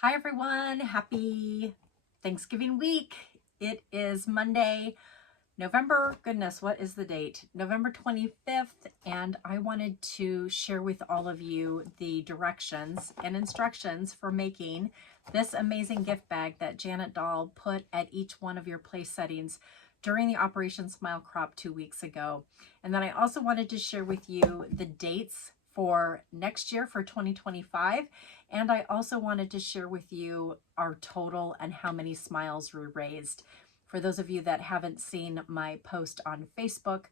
Hi everyone, happy Thanksgiving week. It is Monday, goodness, what is the date? November 25th, and I wanted to share with all of you the directions and instructions for making this amazing gift bag that Janet Dahl put at each one of your place settings during the Operation Smile Crop 2 weeks ago. And then I also wanted to share with you the dates for next year, for 2025. And I also wanted to share with you our total and how many smiles we raised. For those of you that haven't seen my post on Facebook,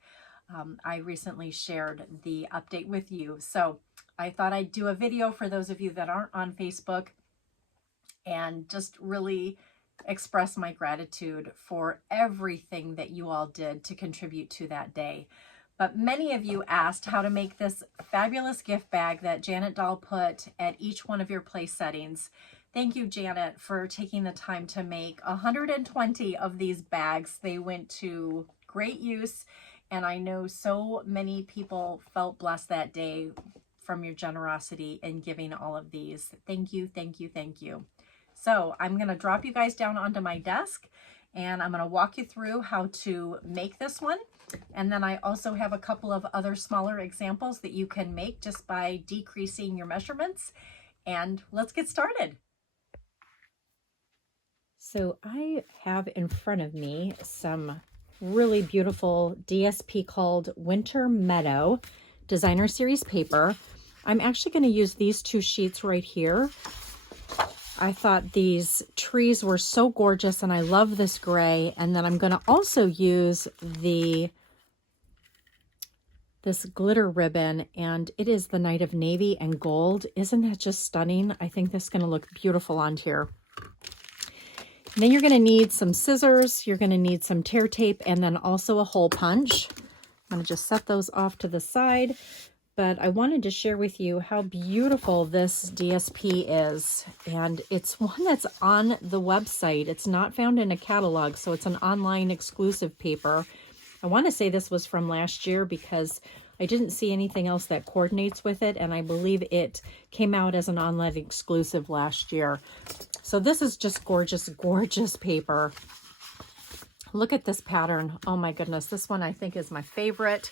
I recently shared the update with you. So I thought I'd do a video for those of you that aren't on Facebook and just really express my gratitude for everything that you all did to contribute to that day. But many of you asked how to make this fabulous gift bag that Janet Dahl put at each one of your place settings. Thank you, Janet, for taking the time to make 120 of these bags. They went to great use, and I know so many people felt blessed that day from your generosity in giving all of these. Thank you, thank you, thank you. So I'm going to drop you guys down onto my desk, and I'm going to walk you through how to make this one. And then I also have a couple of other smaller examples that you can make just by decreasing your measurements. And let's get started. So I have in front of me some really beautiful DSP called Winter Meadow Designer Series paper. I'm actually going to use these two sheets right here. I thought these trees were so gorgeous, and I love this gray. And then I'm going to also use this glitter ribbon, and it is the Night of Navy and Gold. Isn't that just stunning? I think this is going to look beautiful on here. And then you're going to need some scissors, you're going to need some tear tape, and then also a hole punch. I'm going to just set those off to the side. But I wanted to share with you how beautiful this DSP is. And it's one that's on the website. It's not found in a catalog, so it's an online exclusive paper. I want to say this was from last year because I didn't see anything else that coordinates with it, and I believe it came out as an online exclusive last year. So this is just gorgeous, gorgeous paper. Look at this pattern. Oh my goodness, this one I think is my favorite.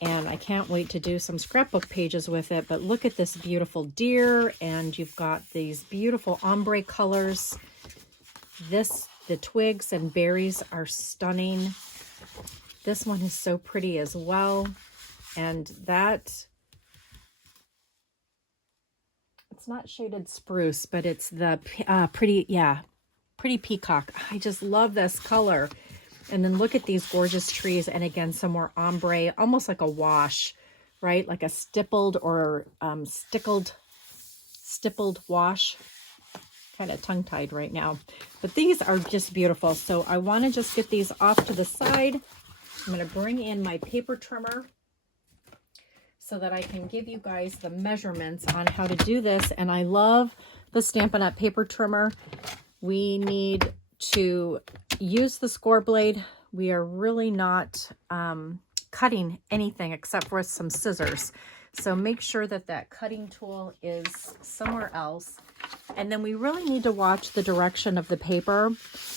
And I can't wait to do some scrapbook pages with it. But look at this beautiful deer, and you've got these beautiful ombre colors. The twigs and berries are stunning. This one is so pretty as well. And it's not shaded spruce, but it's the pretty peacock. I just love this color. And then look at these gorgeous trees. And again, some more ombre, almost like a wash, right? Like a stippled or stippled wash. Kind of tongue-tied right now. But these are just beautiful. So I want to just get these off to the side. I'm going to bring in my paper trimmer so that I can give you guys the measurements on how to do this. And I love the Stampin' Up! Paper trimmer. We need to use the score blade. We are really not cutting anything except for some scissors. So make sure that that cutting tool is somewhere else. And then we really need to watch the direction of the paper.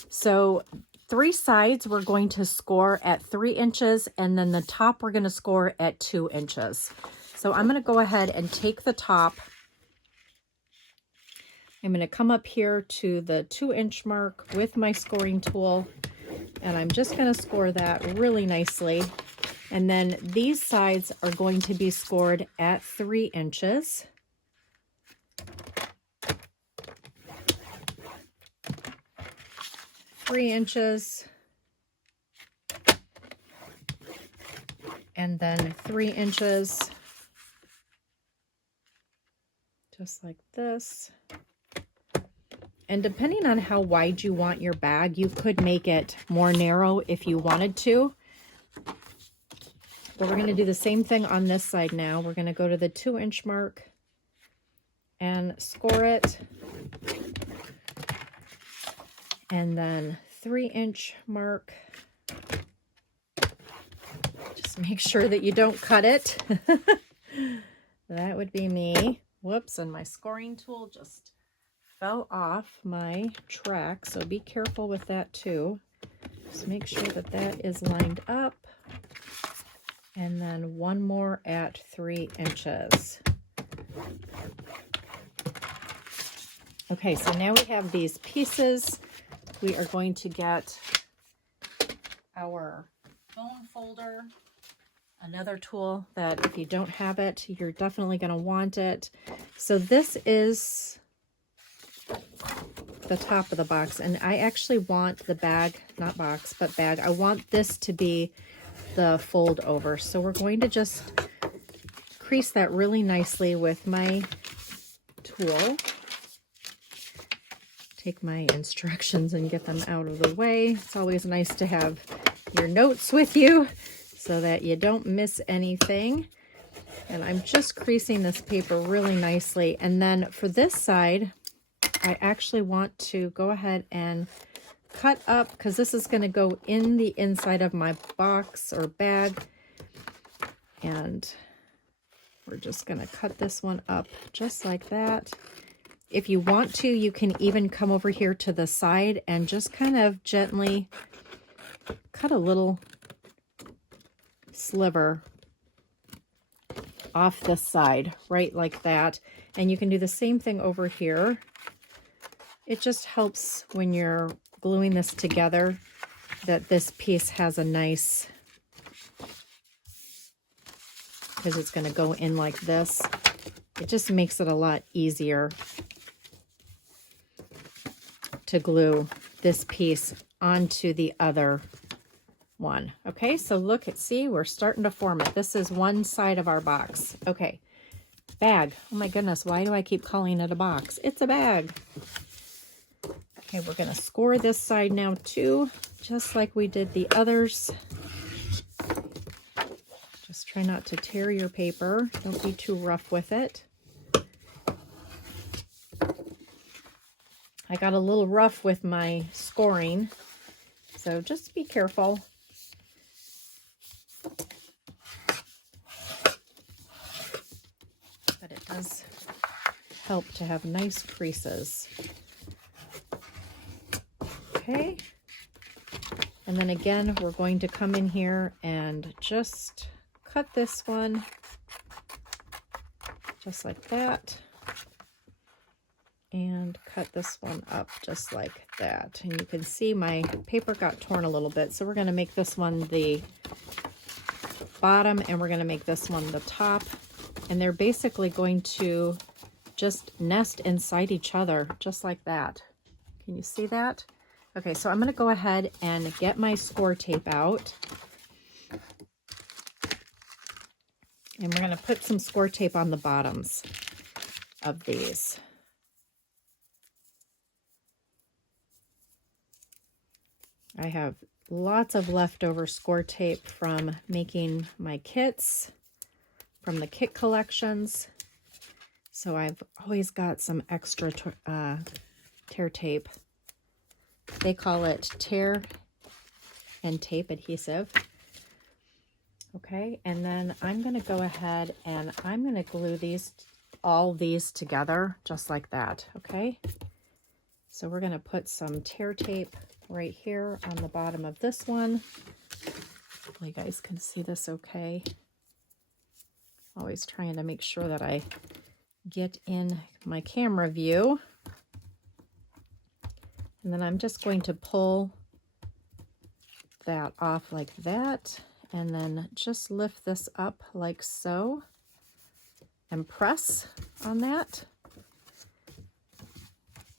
So 3 sides we're going to score at 3 inches, and then the top we're going to score at 2 inches. So I'm going to go ahead and take the top. I'm going to come up here to the 2-inch mark with my scoring tool, and I'm just going to score that really nicely. And then these sides are going to be scored at 3 inches. Three inches, and then 3 inches, just like this. And depending on how wide you want your bag, you could make it more narrow if you wanted to. But we're going to do the same thing on this side now. We're going to go to the 2-inch mark and score it. And then 3-inch mark. Just make sure that you don't cut it. That would be me. Whoops, and my scoring tool just fell off my track, so be careful with that too. Just make sure that that is lined up. And then one more at 3 inches. Okay, so now we have these pieces. We are going to get our bone folder, another tool that if you don't have it, you're definitely going to want it. So this is the top of the box, and I actually want the bag, not box, but bag. I want this to be the fold over. So we're going to just crease that really nicely with my tool. Take my instructions and get them out of the way. It's always nice to have your notes with you so that you don't miss anything. And I'm just creasing this paper really nicely. And then for this side, I actually want to go ahead and cut up, because this is going to go in the inside of my box or bag. And we're just going to cut this one up just like that. If you want to, you can even come over here to the side and just kind of gently cut a little sliver off this side, right like that. And you can do the same thing over here. It just helps when you're gluing this together that this piece has a nice, because it's going to go in like this. It just makes it a lot easier to glue this piece onto the other one. Okay, so look, see, we're starting to form it. This is one side of our box. Okay, bag. Oh my goodness, why do I keep calling it a box? It's a bag. Okay, we're going to score this side now too, just like we did the others. Just try not to tear your paper. Don't be too rough with it. I got a little rough with my scoring, so just be careful. But it does help to have nice creases. Okay. And then again, we're going to come in here and just cut this one just like that. And cut this one up just like that. And you can see my paper got torn a little bit. So we're going to make this one the bottom and we're going to make this one the top. And they're basically going to just nest inside each other just like that. Can you see that? Okay, so I'm going to go ahead and get my score tape out. And we're going to put some score tape on the bottoms of these. I have lots of leftover score tape from making my kits, from the kit collections. So I've always got some extra tear tape. They call it tear and tape adhesive. Okay, and then I'm going to go ahead and I'm going to glue all these together just like that. Okay, so we're going to put some tear tape right here on the bottom of this one. Hopefully you guys can see this okay. Always trying to make sure that I get in my camera view. And then I'm just going to pull that off like that, and then just lift this up like so and press on that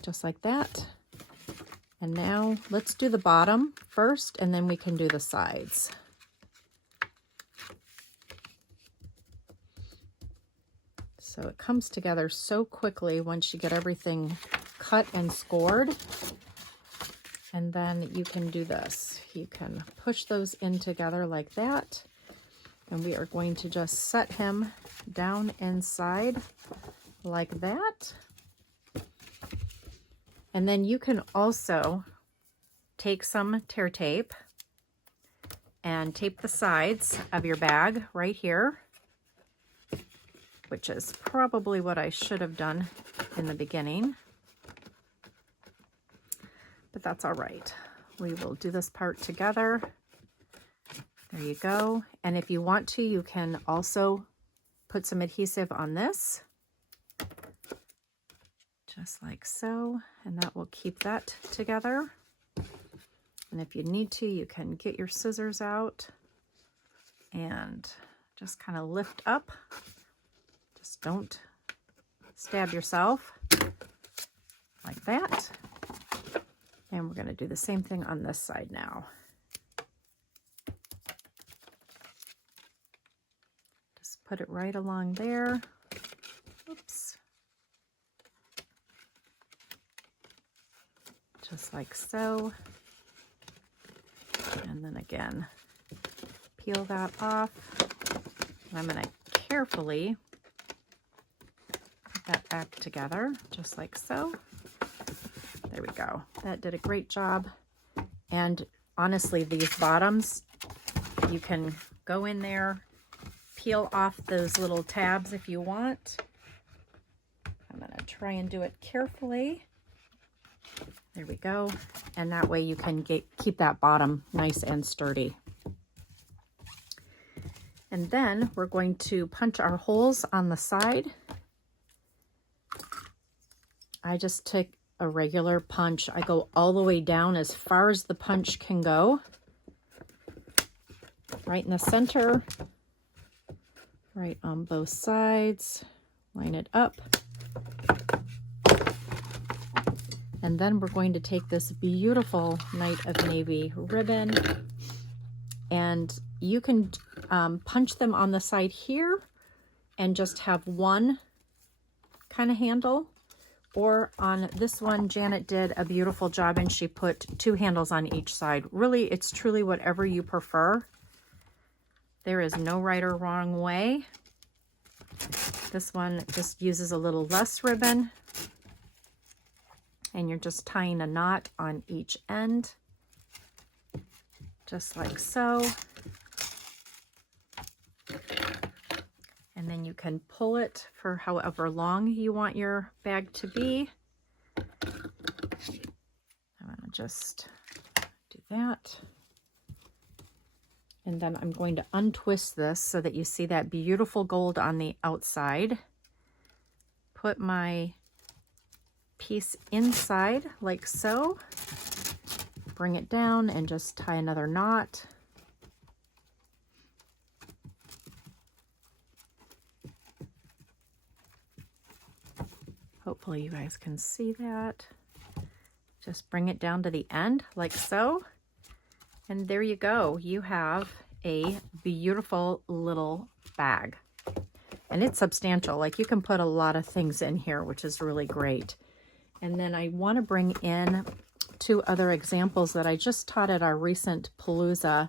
just like that. And now let's do the bottom first, and then we can do the sides. So it comes together so quickly once you get everything cut and scored. And then you can do this. You can push those in together like that. And we are going to just set him down inside like that. And then you can also take some tear tape and tape the sides of your bag right here, which is probably what I should have done in the beginning. but that's all right. We will do this part together. There you go. And if you want to, you can also put some adhesive on this, just like so, and that will keep that together. And if you need to, you can get your scissors out and just kind of lift up. Just don't stab yourself, like that. And we're going to do the same thing on this side now. Just put it right along there. Oops. Just like so. And then again, peel that off. And I'm going to carefully put that back together, just like so. There we go. That did a great job. And honestly, these bottoms, you can go in there, peel off those little tabs if you want. I'm going to try and do it carefully. There we go. And that way you can keep that bottom nice and sturdy. And then we're going to punch our holes on the side. I just take a regular punch. I go all the way down as far as the punch can go. Right in the center, right on both sides. Line it up. And then we're going to take this beautiful Night of Navy ribbon, and you can punch them on the side here and just have one kind of handle. Or on this one, Janet did a beautiful job and she put 2 handles on each side. Really, it's truly whatever you prefer. There is no right or wrong way. This one just uses a little less ribbon. And you're just tying a knot on each end, just like so. And then you can pull it for however long you want your bag to be. I'm going to just do that. And then I'm going to untwist this so that you see that beautiful gold on the outside. Put my piece inside like so. Bring it down and just tie another knot. Hopefully you guys can see that. Just bring it down to the end like so. And there you go. You have a beautiful little bag. And it's substantial. Like, you can put a lot of things in here, which is really great. And then I want to bring in 2 other examples that I just taught at our recent Palooza.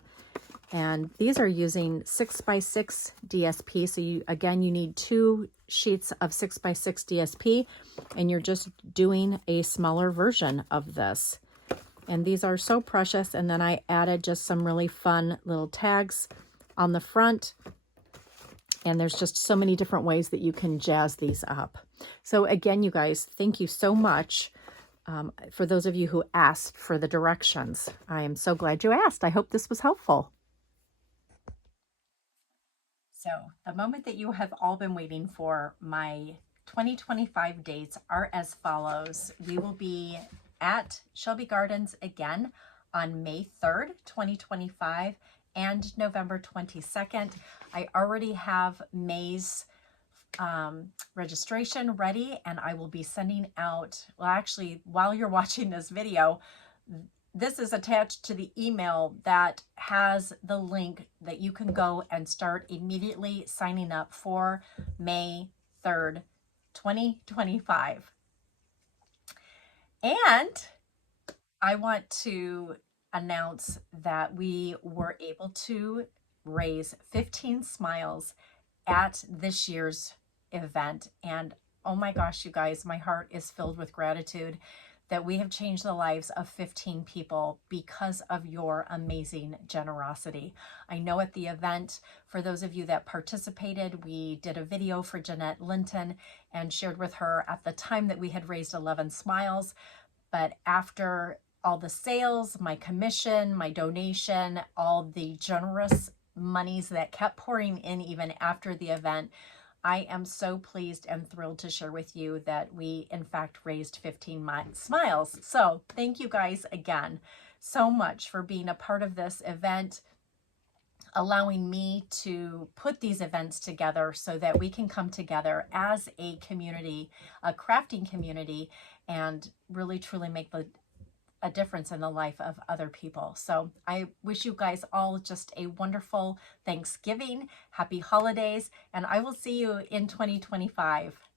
And these are using 6x6 DSP. So you need 2 sheets of 6x6 DSP, and you're just doing a smaller version of this. And these are so precious. And then I added just some really fun little tags on the front. And there's just so many different ways that you can jazz these up. So again, you guys, thank you so much for those of you who asked for the directions. I am so glad you asked. I hope this was helpful. So the moment that you have all been waiting for, my 2025 dates are as follows. We will be at Shelby Gardens again on May 3rd, 2025 and November 22nd. I already have May's registration ready, and I will be sending out, well, actually, while you're watching this video, this is attached to the email that has the link that you can go and start immediately signing up for May 3rd, 2025. And I want to announce that we were able to raise 15 smiles at this year's event. And oh my gosh, you guys, my heart is filled with gratitude that we have changed the lives of 15 people because of your amazing generosity. I know at the event, for those of you that participated, we did a video for Jeanette Linton and shared with her at the time that we had raised 11 smiles. But after all the sales, my commission, my donation, all the generous monies that kept pouring in even after the event. I am so pleased and thrilled to share with you that we in fact raised 15 smiles. So thank you guys again so much for being a part of this event, allowing me to put these events together so that we can come together as a community, a crafting community, and really truly make a difference in the life of other people. So I wish you guys all just a wonderful Thanksgiving, happy holidays, and I will see you in 2025.